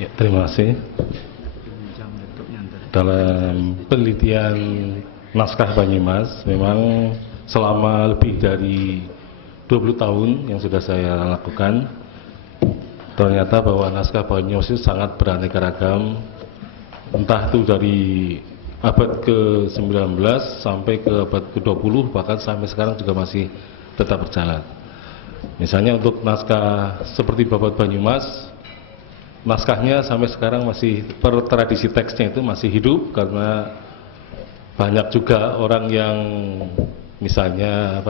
Ya, terima kasih. Dalam penelitian naskah Banyumas, memang selama lebih dari 20 tahun yang sudah saya lakukan, ternyata bahwa naskah Banyumas itu sangat beraneka ragam, entah itu dari abad ke-19 sampai ke abad ke-20, bahkan sampai sekarang juga masih tetap berjalan. Misalnya untuk naskah seperti Babat Banyumas, naskahnya sampai sekarang masih, per tradisi teksnya itu masih hidup, karena banyak juga orang yang misalnya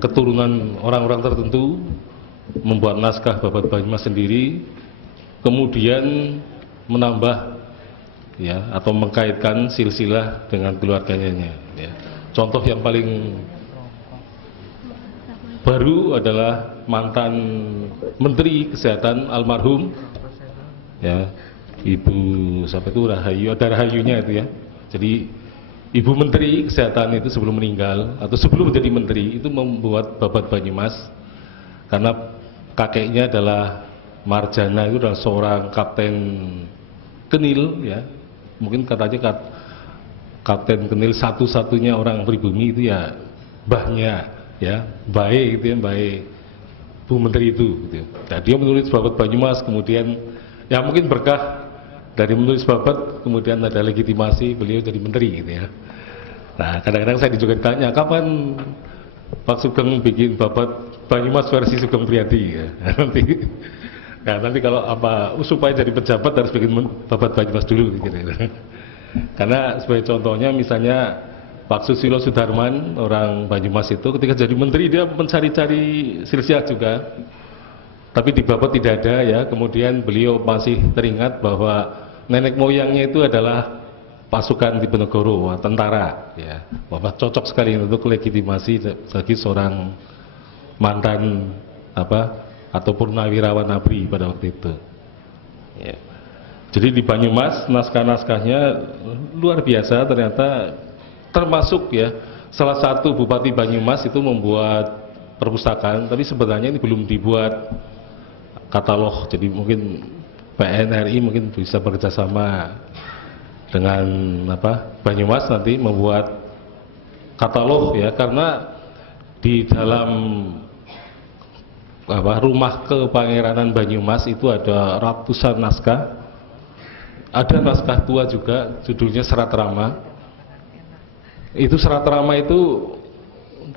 keturunan orang-orang tertentu membuat naskah Babat Banyumas sendiri, kemudian menambah atau mengkaitkan silsilah dengan keluarganya. Contoh yang paling baru adalah mantan Menteri Kesehatan almarhum Ibu Rahayu, ada Rahayunya itu ya. Jadi Ibu Menteri Kesehatan itu sebelum meninggal atau sebelum menjadi menteri itu membuat Babat Banyumas, karena kakeknya adalah Marjana, itu adalah seorang kapten Kenil ya. Mungkin katanya Kapten Kenil satu-satunya orang pribumi itu ya mbahnya ya, baik gitu ya, baik Bu Menteri itu gitu. Nah, dia menulis Babat Banyumas, kemudian ya mungkin berkah dari menulis Babat, kemudian ada legitimasi beliau jadi menteri gitu ya. Nah, kadang-kadang saya juga ditanya, kapan Pak Sugeng bikin Babat Banyumas versi Sugeng Priadi ya. Nanti kalau supaya jadi pejabat harus bikin Babat Banyumas dulu gitu. Karena sebagai contohnya misalnya Pak Susilo Sudarman, orang Banyumas itu ketika jadi menteri dia mencari-cari silsilah juga, tapi di Babat tidak ada ya. Kemudian beliau masih teringat bahwa nenek moyangnya itu adalah pasukan Diponegoro, tentara ya. Bapak cocok sekali untuk legitimasi bagi seorang mantan atau purnawirawan ABRI pada waktu itu ya. Jadi di Banyumas naskah-naskahnya luar biasa ternyata, termasuk ya salah satu Bupati Banyumas itu membuat perpustakaan, tapi sebenarnya ini belum dibuat katalog. Jadi mungkin PNRI mungkin bisa bekerjasama dengan Banyumas nanti membuat katalog ya, karena di dalam rumah kepangeranan Banyumas itu ada ratusan naskah, ada naskah tua juga, judulnya Serat Rama. Itu Serat Rama itu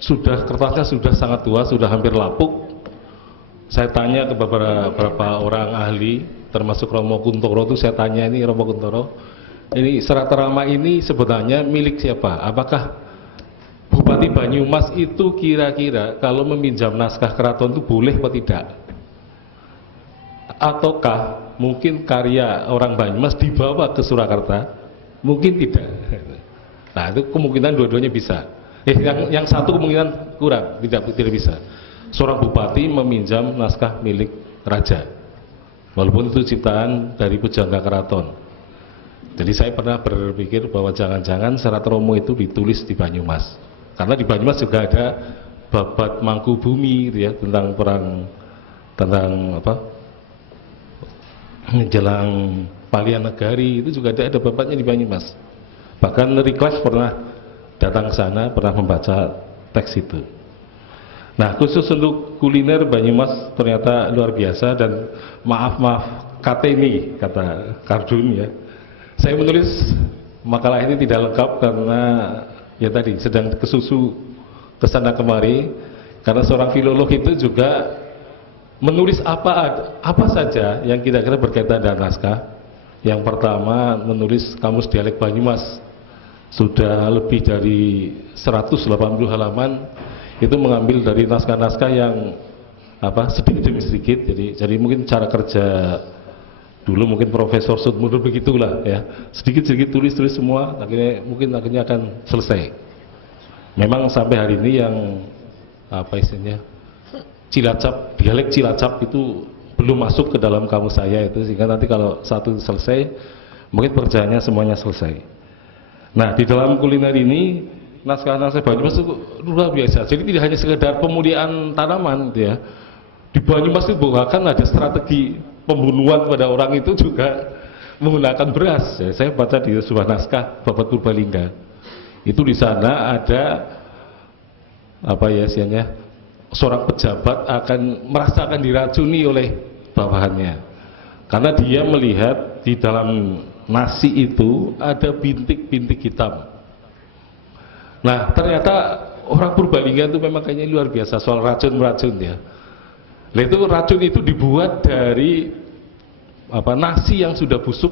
sudah kertasnya sudah sangat tua, sudah hampir lapuk. Saya tanya ke beberapa orang ahli, termasuk Romo Kuntoro, itu saya tanya, ini Romo Kuntoro, ini Serat Rama ini sebenarnya milik siapa? Apakah Bupati Banyumas itu kira-kira kalau meminjam naskah keraton itu boleh atau tidak? Ataukah mungkin karya orang Banyumas dibawa ke Surakarta? Mungkin tidak. Nah, itu kemungkinan dua-duanya bisa. Yang satu kemungkinan kurang, tidak bisa. Seorang bupati meminjam naskah milik raja, walaupun itu ciptaan dari pujangga keraton. Jadi saya pernah berpikir bahwa jangan-jangan Serat Romo itu ditulis di Banyumas. Karena di Banyumas juga ada Babat Mangkubumi gitu ya, tentang perang, tentang menjelang Palian Negari, itu juga ada babatnya di Banyumas. Bahkan Riklas pernah datang ke sana, pernah membaca teks itu. Nah, khusus untuk kuliner Banyumas ternyata luar biasa, dan maaf katemi, kata Kardun ya. Saya menulis makalah ini tidak lengkap karena ya tadi sedang kesusu kesana kemari, karena seorang filolog itu juga menulis apa saja yang kira-kira berkaitan dengan naskah. Yang pertama menulis kamus dialek Banyumas, sudah lebih dari 180 halaman, itu mengambil dari naskah-naskah yang sedikit demi sedikit. Jadi mungkin cara kerja dulu mungkin Profesor Sudmundur begitulah ya, sedikit-sedikit tulis semua, akhirnya akan selesai. Memang sampai hari ini yang istilahnya Cilacap, dialek Cilacap itu belum masuk ke dalam kamus saya itu, sehingga nanti kalau satu selesai mungkin pekerjaannya semuanya selesai. Nah, di dalam kuliner ini naskah-naskah Banyumas itu luar biasa. Jadi tidak hanya sekedar pemuliaan tanaman gitu ya. Di Banyumas itu bahkan ada strategi pembunuhan pada orang itu juga menggunakan beras. Ya, saya baca di sebuah naskah Babat Purbalingga. Itu di sana ada apa ya istilahnya, seorang pejabat merasa akan diracuni oleh bawahannya. Karena dia melihat di dalam nasi itu ada bintik-bintik hitam. Nah, ternyata orang Purbalingga itu memang kayaknya luar biasa soal racun-racun ya. Nah, itu racun itu dibuat dari nasi yang sudah busuk,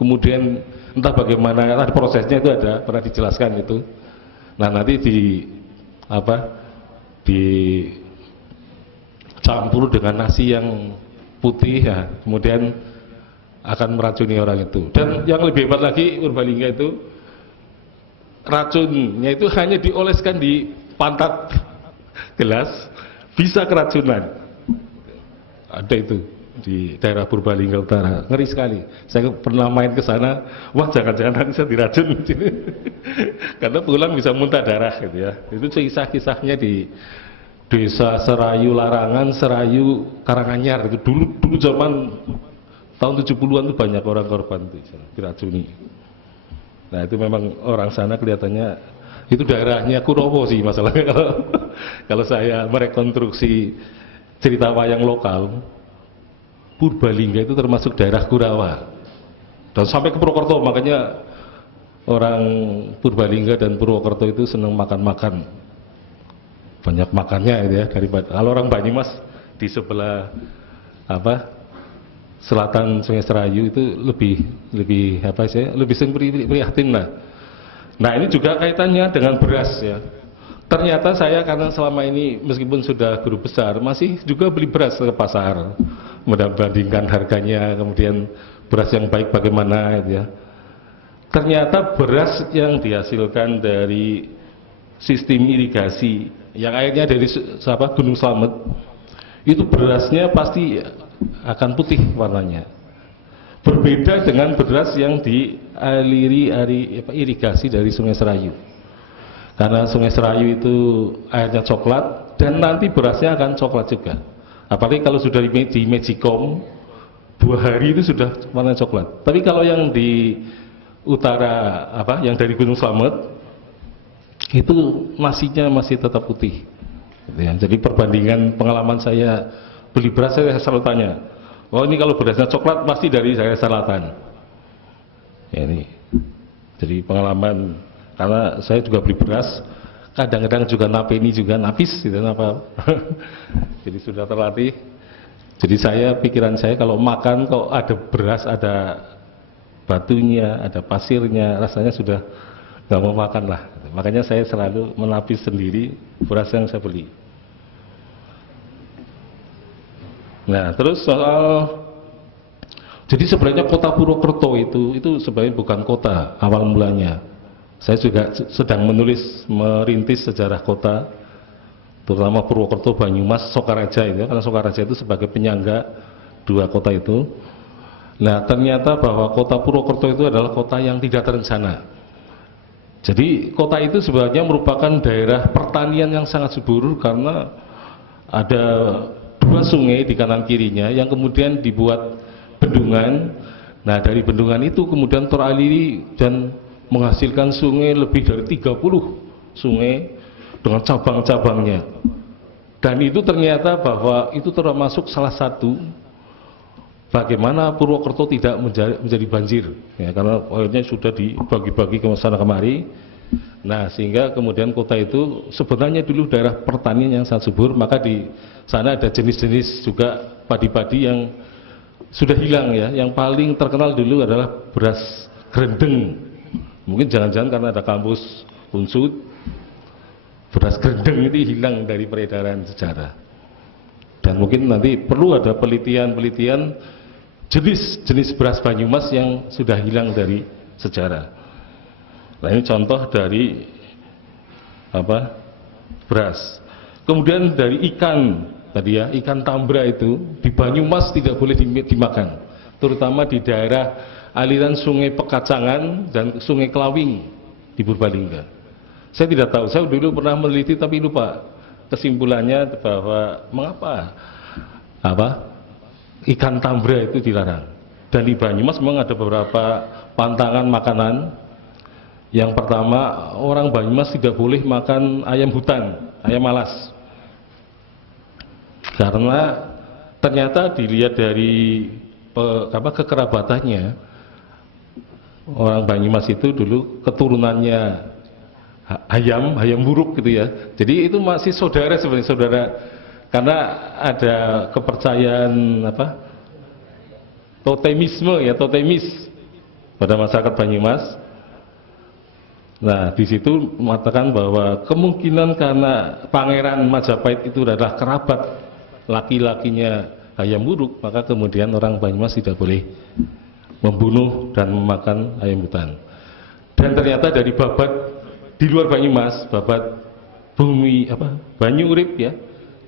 kemudian entah bagaimana ada prosesnya, itu ada pernah dijelaskan itu. Nah, nanti dicampur dengan nasi yang putih ya, kemudian akan meracuni orang itu. Dan yang lebih hebat lagi Purbalingga itu, racunnya itu hanya dioleskan di pantat gelas bisa keracunan. Ada itu di daerah Purbalingga Utara, ngeri sekali. Saya pernah main ke sana, wah jangan-jangan nanti saya diracun karena pulang bisa muntah darah gitu ya. Itu kisah-kisahnya di Desa Serayu Larangan, Serayu Karanganyar itu dulu zaman tahun 70-an itu banyak orang korban itu diracuni. Nah, itu memang orang sana kelihatannya itu daerahnya Kurowo sih masalahnya. Kalau saya merekonstruksi cerita wayang lokal, Purbalingga itu termasuk daerah Kurawa dan sampai ke Purwokerto. Makanya orang Purbalingga dan Purwokerto itu senang makan-makan, banyak makannya itu ya. Daripada kalau orang Banyumas di sebelah selatan Sungai Serayu itu lebih sering prihatin lah. Nah, ini juga kaitannya dengan beras ya. Ternyata saya karena selama ini meskipun sudah guru besar masih juga beli beras ke pasar, membandingkan harganya, kemudian beras yang baik bagaimana gitu ya. Ternyata beras yang dihasilkan dari sistem irigasi yang airnya dari Gunung Slamet itu berasnya pasti akan putih warnanya. Berbeda dengan beras yang dialiri irigasi dari Sungai Serayu. Karena Sungai Serayu itu airnya coklat dan nanti berasnya akan coklat juga. Apalagi kalau sudah di Magicom 2 hari itu sudah warna coklat. Tapi kalau yang di utara yang dari Gunung Slamet itu nasinya masih tetap putih. Jadi perbandingan pengalaman saya beli beras, saya selalu tanya, oh ini kalau berasnya coklat pasti dari daerah selatan. Ya, ini jadi pengalaman, karena saya juga beli beras, kadang-kadang juga napeni juga napis gitu jadi sudah terlatih. Jadi pikiran saya kalau makan kok ada beras, ada batunya, ada pasirnya, rasanya sudah nggak mau makan lah. Makanya saya selalu menapis sendiri beras yang saya beli. Nah, terus soal, jadi sebenarnya kota Purwokerto itu sebenarnya bukan kota awal mulanya. Saya juga sedang merintis sejarah kota, terutama Purwokerto, Banyumas, Sokaraja itu, karena Sokaraja itu sebagai penyangga 2 kota itu. Nah, ternyata bahwa kota Purwokerto itu adalah kota yang tidak terencana. Jadi kota itu sebenarnya merupakan daerah pertanian yang sangat subur karena ada 2 sungai di kanan kirinya yang kemudian dibuat bendungan. Nah, dari bendungan itu kemudian teraliri dan menghasilkan sungai lebih dari 30 sungai dengan cabang-cabangnya. Dan itu ternyata bahwa itu termasuk salah satu bagaimana Purwokerto tidak menjadi banjir ya, karena airnya sudah dibagi-bagi ke sana kemari. Nah, sehingga kemudian kota itu sebenarnya dulu daerah pertanian yang sangat subur, maka di sana ada jenis-jenis juga padi-padi yang sudah hilang ya. Yang paling terkenal dulu adalah beras grendeng. Mungkin jangan-jangan karena ada kampus Unsud, beras grendeng ini hilang dari peredaran sejarah. Dan mungkin nanti perlu ada penelitian jenis-jenis beras Banyumas yang sudah hilang dari sejarah. Nah, ini contoh dari beras. Kemudian dari ikan tadi ya, ikan tambra itu di Banyumas tidak boleh dimakan, terutama di daerah aliran Sungai Pekacangan dan Sungai Kelawing di Purbalingga. Saya tidak tahu, saya dulu pernah meneliti tapi lupa kesimpulannya bahwa mengapa ikan tambra itu dilarang. Dan di Banyumas memang ada beberapa pantangan makanan. Yang pertama, orang Banyumas tidak boleh makan ayam hutan, ayam alas. Karena ternyata dilihat dari kekerabatannya, orang Banyumas itu dulu keturunannya ayam buruk gitu ya. Jadi itu masih saudara sebenarnya, saudara. Karena ada kepercayaan totemis pada masyarakat Banyumas. Nah, di situ mengatakan bahwa kemungkinan karena Pangeran Majapahit itu adalah kerabat laki-lakinya ayam buruk, maka kemudian orang Banyumas tidak boleh membunuh dan memakan ayam hutan. Dan ternyata dari babat di luar Banyumas, babat bumi Banyu Urip ya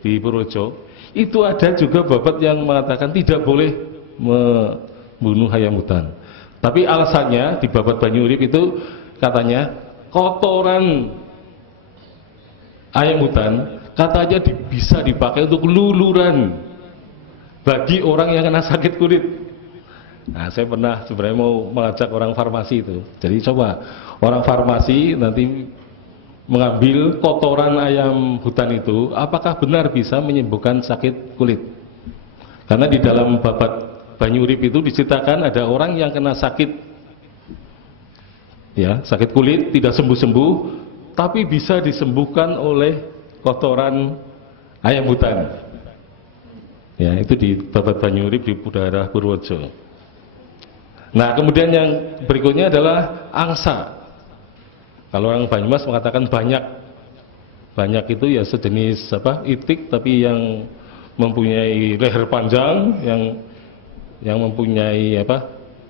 di Purworejo, itu ada juga babat yang mengatakan tidak boleh membunuh ayam hutan. Tapi alasannya di babat Banyu Urip itu katanya kotoran ayam hutan katanya bisa dipakai untuk luluran bagi orang yang kena sakit kulit. Nah, saya pernah sebenarnya mau mengajak orang farmasi itu. Jadi coba orang farmasi nanti mengambil kotoran ayam hutan itu, apakah benar bisa menyembuhkan sakit kulit? Karena di dalam babat Banyu Urip itu diceritakan ada orang yang kena sakit sakit kulit tidak sembuh-sembuh, tapi bisa disembuhkan oleh kotoran ayam hutan. Ya, itu di babat Banyu Urip di daerah Purworejo. Nah, kemudian yang berikutnya adalah angsa. Kalau orang Banyumas mengatakan banyak itu ya sejenis itik tapi yang mempunyai leher panjang, yang mempunyai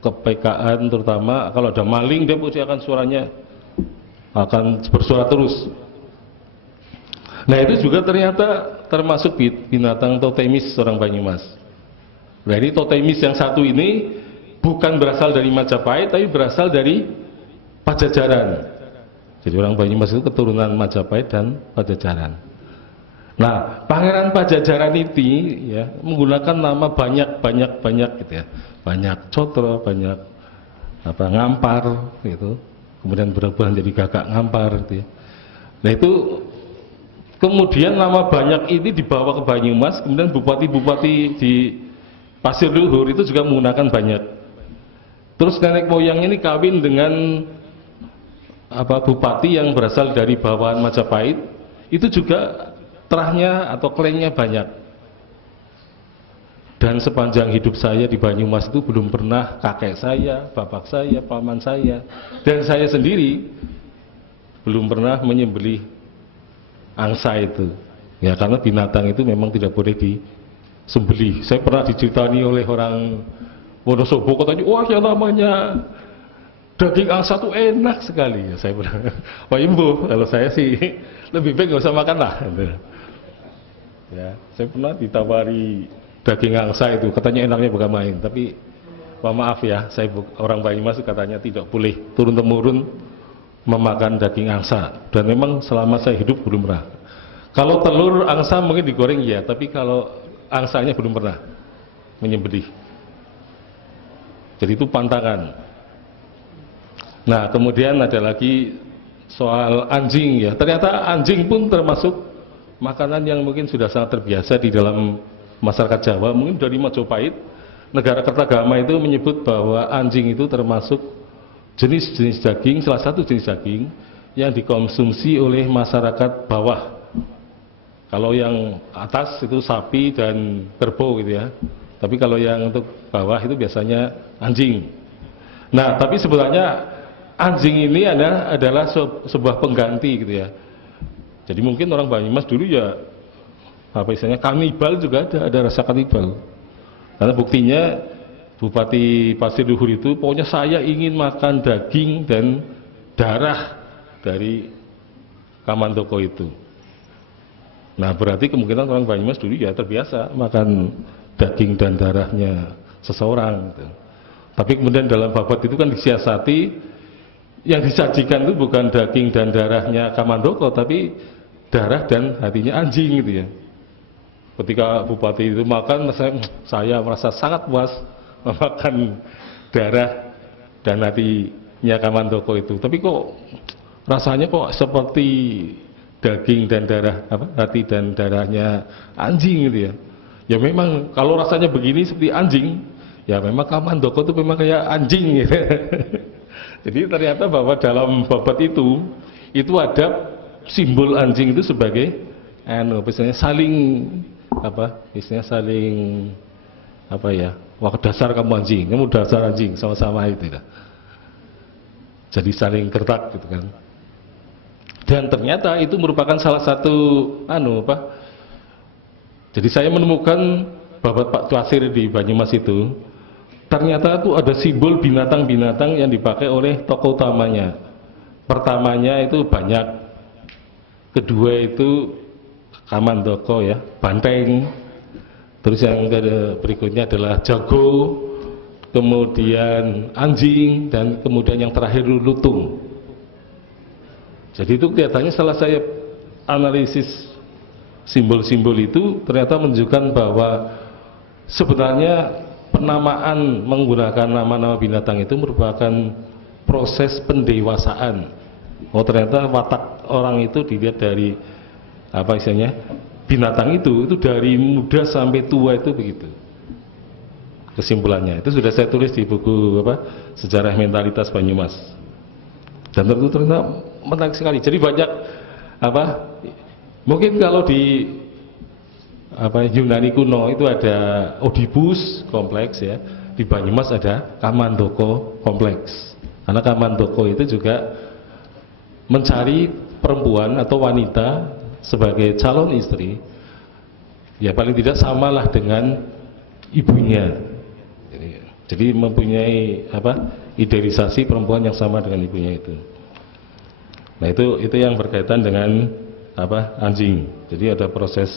kepekaan, terutama kalau ada maling dia pasti akan suaranya akan bersuara terus. Nah, itu juga ternyata termasuk binatang totemis orang Banyumas. Jadi totemis yang satu ini bukan berasal dari Majapahit tapi berasal dari Pajajaran. Jadi orang Banyumas itu keturunan Majapahit dan Pajajaran. Nah, Pangeran Pajajaran ini ya menggunakan nama banyak gitu ya. Banyak Cotro, banyak Ngampar gitu. Kemudian berubah menjadi Gagak Ngampar gitu ya. Nah, itu kemudian nama banyak ini dibawa ke Banyumas, kemudian bupati-bupati di Pasir Luhur itu juga menggunakan banyak. Terus nenek moyang ini kawin dengan bupati yang berasal dari bawahan Majapahit, itu juga terahnya atau klaimnya banyak. Dan sepanjang hidup saya di Banyumas itu belum pernah kakek saya, bapak saya, paman saya, dan saya sendiri belum pernah menyembelih angsa itu. Ya, karena binatang itu memang tidak boleh disembelih. Saya pernah diceritani oleh orang Wonosobo, katanya, wah yang namanya daging angsa itu enak sekali. Ya, saya bilang, wah ibu, kalau saya sih lebih baik nggak usah makan lah. Ya, saya pernah ditawari daging angsa itu, katanya enaknya bukan main. Tapi maaf ya, saya orang Banyumas katanya tidak boleh turun temurun memakan daging angsa. Dan memang selama saya hidup belum pernah. Kalau telur angsa mungkin digoreng ya, tapi kalau angsanya belum pernah menyembelih. Jadi itu pantangan. Nah, kemudian ada lagi soal anjing ya. Ternyata anjing pun termasuk makanan yang mungkin sudah sangat terbiasa di dalam masyarakat Jawa. Mungkin dari Majapahit, negara Kertagama itu menyebut bahwa anjing itu termasuk jenis-jenis daging, salah satu jenis daging yang dikonsumsi oleh masyarakat bawah. Kalau yang atas itu sapi dan kerbau gitu ya. Tapi kalau yang untuk bawah itu biasanya anjing. Nah, tapi sebenarnya anjing ini adalah sebuah pengganti gitu ya. Jadi mungkin orang Banyumas dulu ya istilahnya kanibal juga ada rasa kanibal. Karena buktinya Bupati Pasir Luhur itu pokoknya saya ingin makan daging dan darah dari Kamandoko itu. Nah, berarti kemungkinan orang Banyumas dulu ya terbiasa makan daging dan darahnya seseorang gitu. Tapi kemudian dalam babat itu kan disiasati, yang disajikan itu bukan daging dan darahnya Kamandoko, tapi darah dan hatinya anjing gitu ya. Ketika bupati itu makan, saya merasa sangat puas memakan darah dan hatinya Kamandoko itu. Tapi kok rasanya kok seperti daging dan darah, hati dan darahnya anjing gitu ya. Ya memang kalau rasanya begini seperti anjing, ya memang Kamandoko itu memang kayak anjing gitu. Jadi ternyata bahwa dalam babat itu ada simbol anjing itu sebagai misalnya saling istilahnya saling wah dasar kamu anjing, kamu dasar anjing, sama-sama itu ya. Jadi saling gertak gitu kan. Dan ternyata itu merupakan salah satu jadi saya menemukan babat Pak Twasir di Banyumas itu, ternyata itu ada simbol binatang-binatang yang dipakai oleh tokoh utamanya. Pertamanya itu banyak, kedua itu Kamandoko ya, banteng. Terus yang berikutnya adalah jago, kemudian anjing, dan kemudian yang terakhir lutung. Jadi itu kelihatannya setelah saya analisis simbol-simbol itu ternyata menunjukkan bahwa sebenarnya penamaan menggunakan nama-nama binatang itu merupakan proses pendewasaan. Oh ternyata watak orang itu dilihat dari binatang itu dari muda sampai tua itu begitu kesimpulannya. Itu sudah saya tulis di buku Sejarah Mentalitas Banyumas, dan ternyata menarik sekali. Jadi banyak mungkin kalau di Yunani kuno itu ada Oedipus kompleks ya, di Banyumas ada Kamandoko kompleks, karena Kamandoko itu juga mencari perempuan atau wanita sebagai calon istri, ya paling tidak samalah dengan ibunya. Jadi mempunyai idealisasi perempuan yang sama dengan ibunya itu. Nah itu yang berkaitan dengan anjing. Jadi ada proses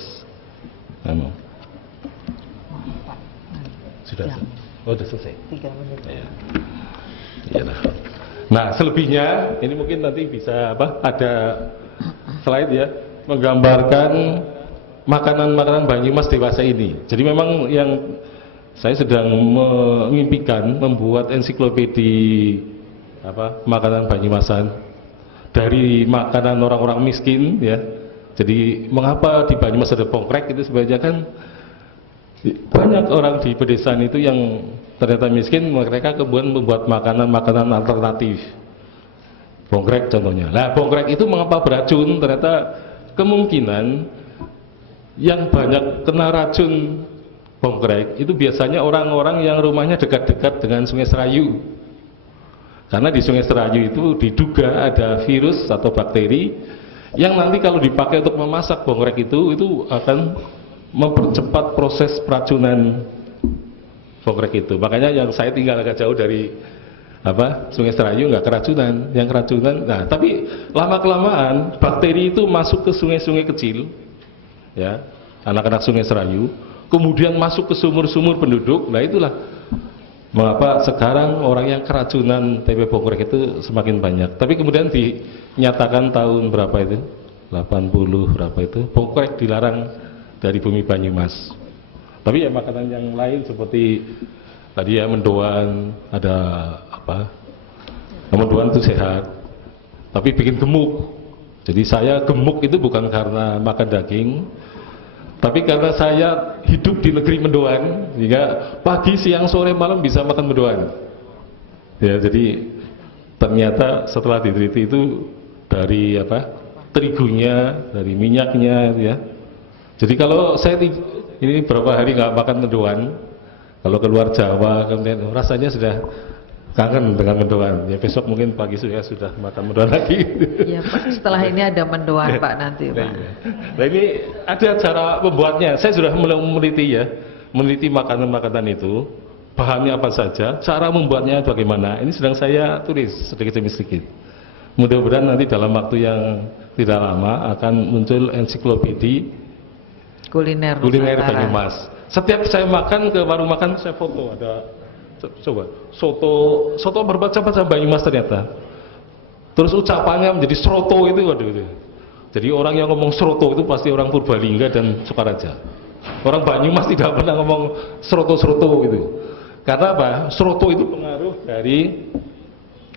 sudah. Oh sudah selesai. 3 menit. Ya. Nah selebihnya ini mungkin nanti bisa ada slide ya, menggambarkan makanan-makanan Banyumas dewasa ini. Jadi memang yang saya sedang mengimpikan membuat ensiklopedi makanan Banyumasan dari makanan orang-orang miskin ya. Jadi mengapa di Banyumas ada pongkrek itu sebenarnya kan banyak orang di pedesaan itu yang ternyata miskin, mereka kemudian membuat makanan-makanan alternatif. Pongkrek contohnya. Nah, pongkrek itu mengapa beracun? Ternyata kemungkinan yang banyak kena racun pongkrek itu biasanya orang-orang yang rumahnya dekat-dekat dengan Sungai Serayu. Karena di Sungai Serayu itu diduga ada virus atau bakteri yang nanti kalau dipakai untuk memasak pongkrek itu akan mempercepat proses peracunan pongkrek itu. Makanya yang saya tinggal agak jauh dari Sungai Serayu nggak keracunan, yang keracunan. Nah, tapi lama-kelamaan bakteri itu masuk ke sungai-sungai kecil, ya, anak-anak Sungai Serayu, kemudian masuk ke sumur-sumur penduduk. Nah itulah mengapa sekarang orang yang keracunan tempe pongkrek itu semakin banyak. Tapi kemudian dinyatakan tahun berapa itu, 80 berapa itu, pongkrek dilarang dari bumi Banyumas. Tapi ya makanan yang lain seperti tadi ya mendoan, ada mendoan itu sehat, tapi bikin gemuk. Jadi saya gemuk itu bukan karena makan daging, tapi karena saya hidup di negeri mendoan, sehingga pagi, siang, sore, malam bisa makan mendoan. Ya, jadi ternyata setelah diteliti itu dari terigunya, dari minyaknya, ya. Jadi kalau saya ini berapa hari nggak makan mendoan, kalau keluar Jawa, kemudian rasanya sudah kangen dengan mendoan. Ya besok mungkin pagi sudah makan mendoan lagi. Ya Pak, setelah ini ada mendoan Pak nanti Pak. Nah ini ada cara membuatnya. Saya sudah meneliti makanan-makanan itu, bahannya apa saja, cara membuatnya bagaimana. Ini sedang saya tulis sedikit demi sedikit. Mudah-mudahan nanti dalam waktu yang tidak lama akan muncul ensiklopedi kuliner Banyumas. Setiap saya makan ke warung makan saya foto, ada coba soto bermacam-macam Banyumas ternyata. Terus ucapannya menjadi sroto itu, waduh. Jadi orang yang ngomong sroto itu pasti orang Purbalingga dan Sukaraja. Orang Banyumas tidak pernah ngomong seroto-seroto gitu. Karena apa? Seroto itu pengaruh dari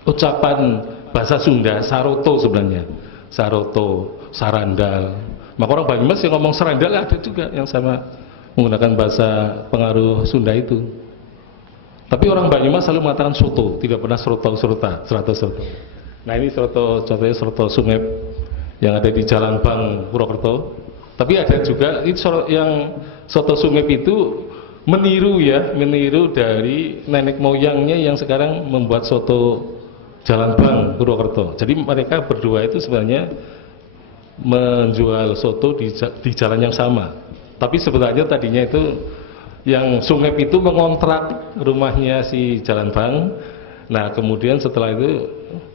ucapan bahasa Sunda, saroto sebenarnya. Saroto, sarandal. Maka orang Banyumas yang ngomong sarandal ada juga yang sama menggunakan bahasa pengaruh Sunda itu. Tapi orang Banyumas selalu mengatakan soto, tidak pernah seroto-serota, seroto-seroto. Nah ini seroto, contohnya seroto Sungep yang ada di Jalan Bang Purwokerto. Tapi ada juga yang soto Sungep itu meniru dari nenek moyangnya yang sekarang membuat soto Jalan Bang Purwokerto. Jadi mereka berdua itu sebenarnya menjual soto di jalan yang sama. Tapi sebenarnya tadinya itu yang Sungep itu mengontrak rumahnya si Jalan Bang. Nah kemudian setelah itu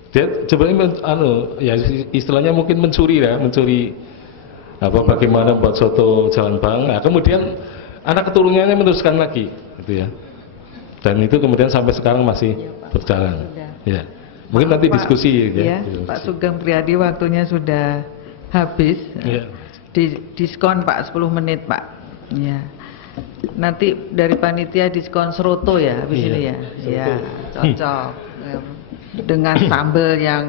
dia sebenarnya ya istilahnya mungkin mencuri bagaimana buat soto Jalan Bang. Nah, kemudian anak keturunannya meneruskan lagi gitu ya. Dan itu kemudian sampai sekarang masih berjalan. Ya. Mungkin nanti diskusi ya. Pak Sugeng Priadi, waktunya sudah habis. Ya. Diskon Pak 10 menit Pak. Ya. Nanti dari panitia diskon seroto ya habis ini ya. Ya, cocok. Dengan sambal yang